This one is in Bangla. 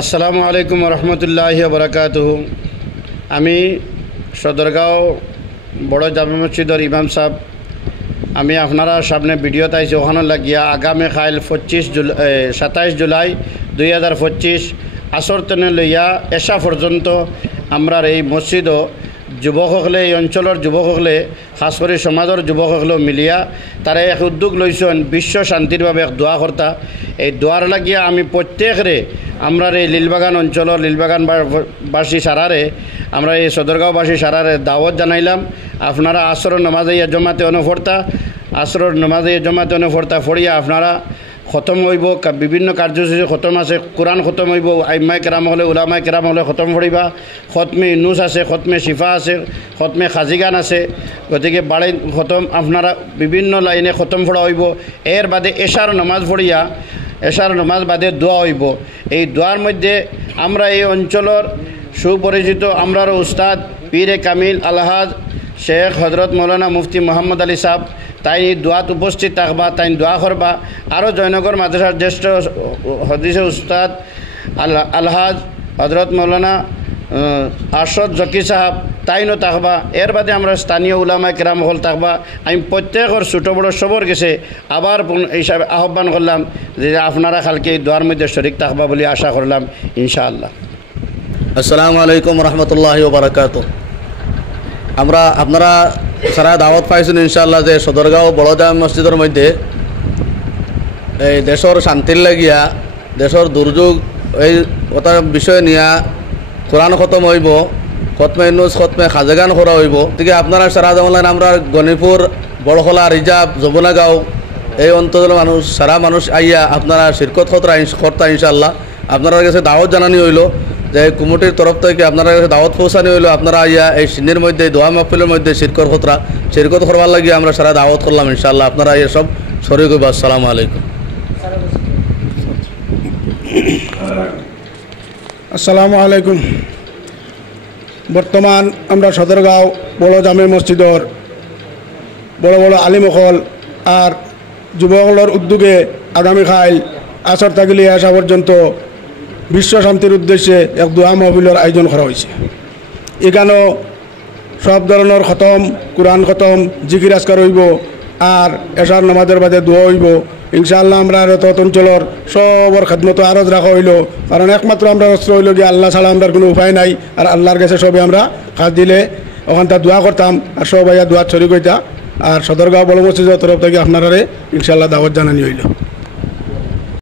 আসসালামু আলাইকুম রহমতুল্লাহি বরকাতুহু। আমি সদরগাঁও বড় জামে মসজিদের ইমাম সাহেব। আমি আপনারা সামনে ভিডিও তাইছি ওখানে লাগিয়া আগামী কাল 27 জুলাই 2025 আসর তেনে লইয়া এশা পর্যন্ত আমরা এই মসজিদও যুবকসকলে এই অঞ্চলের যুবকসকলে খাস করে সমাজের যুবকসকলে মিলিয়া তারা এক উদ্যোগ লইছেন বিশ্ব শান্তির ভাবে এক দোয়া কর্তা। এই দোয়ার লাগিয়া আমি প্রত্যেকরে আমরা এই লীলবাগান অঞ্চলের লীলবাগানবাসী সারারে আমরা এই সদরগাঁওবাসী সারারে দাওয়াত জানাইলাম। আপনারা আসরের নামাজে জমাতে অনুফর্তা আসরের নামাজে জমাতে অনুফর্তা ফড়িয়া আপনারা খতম হইব। বিভিন্ন কার্যসূচী খতম আছে, কোরআন খতম হইব, আইম্মাই কেরাম হলে উলামাই কেরাম হলে খতম ফড়িবা। খতমে ইনুস আছে, খতমে শিফা আছে, খতমে খাজিগান আছে। গতিকে বাড়ি খতম আপনারা বিভিন্ন লাইনে খতম ফড়া হইব। এর বাদে এশার নামাজ ফড়িয়া এশার নামাজ বাদে দোয়া হইব। এই দোয়ার মধ্যে আমরা এই অঞ্চলের সুপরিচিত আমরার উস্তাদ পীরে কামিল আলহাজ শেখ হজরত মৌলানা মুফতি মোহাম্মদ আলী সাহেব তাই দোয়াত উপস্থিত থাকবা, তাই দোয়া করবা। আরও জয়নগর মাদ্রাসার জ্যেষ্ঠ হদিসে উস্তাদ আলহাজ হজরত মৌলানা আরশদ জকি সাহেব তাইনও থাকবা। এর বাদে আমরা স্থানীয় উলামা কেরাম হল থাকবা। আমি প্রত্যেকের ছোটো বড়ো সবর গেছে আবার হিসাবে আহ্বান করলাম যে আপনারা কালকে এই দোয়ার মধ্যে শরিক থাকবা বলে আশা করলাম ইনশাআল্লাহ। আসসালামু আলাইকুম রহমতুল্লাহি বারাকাতুহু। আপনারা সারা দাওয়াত পাইছেন ইনশাআল্লাহ যে সদরগাঁও বড় জামে মসজিদের মধ্যে এই দেশের শান্তির লাগিয়া দেশের দুর্যোগ এই কথা বিষয় নিয়া কোরআন খতম হইব, খতমে ইনুস খতমে খাজেগান করা হইব। গতিকে আপনারা সারা জামলাইন আমরা গণিপুর বড়খলা রিজার্ভ যমুনাগাঁও এই অঞ্চলের মানুষ সারা মানুষ আইয়া আপনারা শিরকত কর্তা ইনশাআল্লাহ। আপনারা কাছে দাওয়াত জানানি হইল যে কমিটির তরফ থেকে আপনারা কাছে দাওয়াত পৌঁছানি হইল আপনারা আইয়া এই সিন্নির মধ্যে দোয়া মাহফিলের মধ্যে শিরকত করবার লাগিয়ে আমরা সারা দাওয়াত করলাম ইনশাআল্লাহ। আপনারা এই সব শরীক হইব। আসসালামু আলাইকুম। আসসালামু আলাইকুম। বর্তমান আমরা সদরগাঁও বড় জামে মসজিদর বড় বড় আলিমকল আর যুবকলের উদ্যোগে আগামীকাল আসর থাকলে আসা পর্যন্ত বিশ্ব শান্তির উদ্দেশ্যে এক দোয়া মাহফিলের আয়োজন করা হয়েছে। এখানেও সব ধরনের খতম কোরআন খতম জিকির আজকার হইব আর এশার নামাজের বাদে দোয়া হইব ইনশাআল্লাহ। আমরা তত অঞ্চলের সবর খেদমতো আরজ রাখা হইল, কারণ একমাত্র আমরা অস্ত্র হইল গিয়ে আল্লাহ ছাড়া আমরা কোনো উপায় নাই। আর আল্লাহর কাছে সবে আমরা কাজ দিলে ওখানটা দোয়া করতাম আর সবাই দোয়া ছড়ি কইতা। আর সদরগাঁও বড় মসজিদের তরফ থেকে আপনারা ইনশাআল্লাহ দাওয়াত জানানি হইল।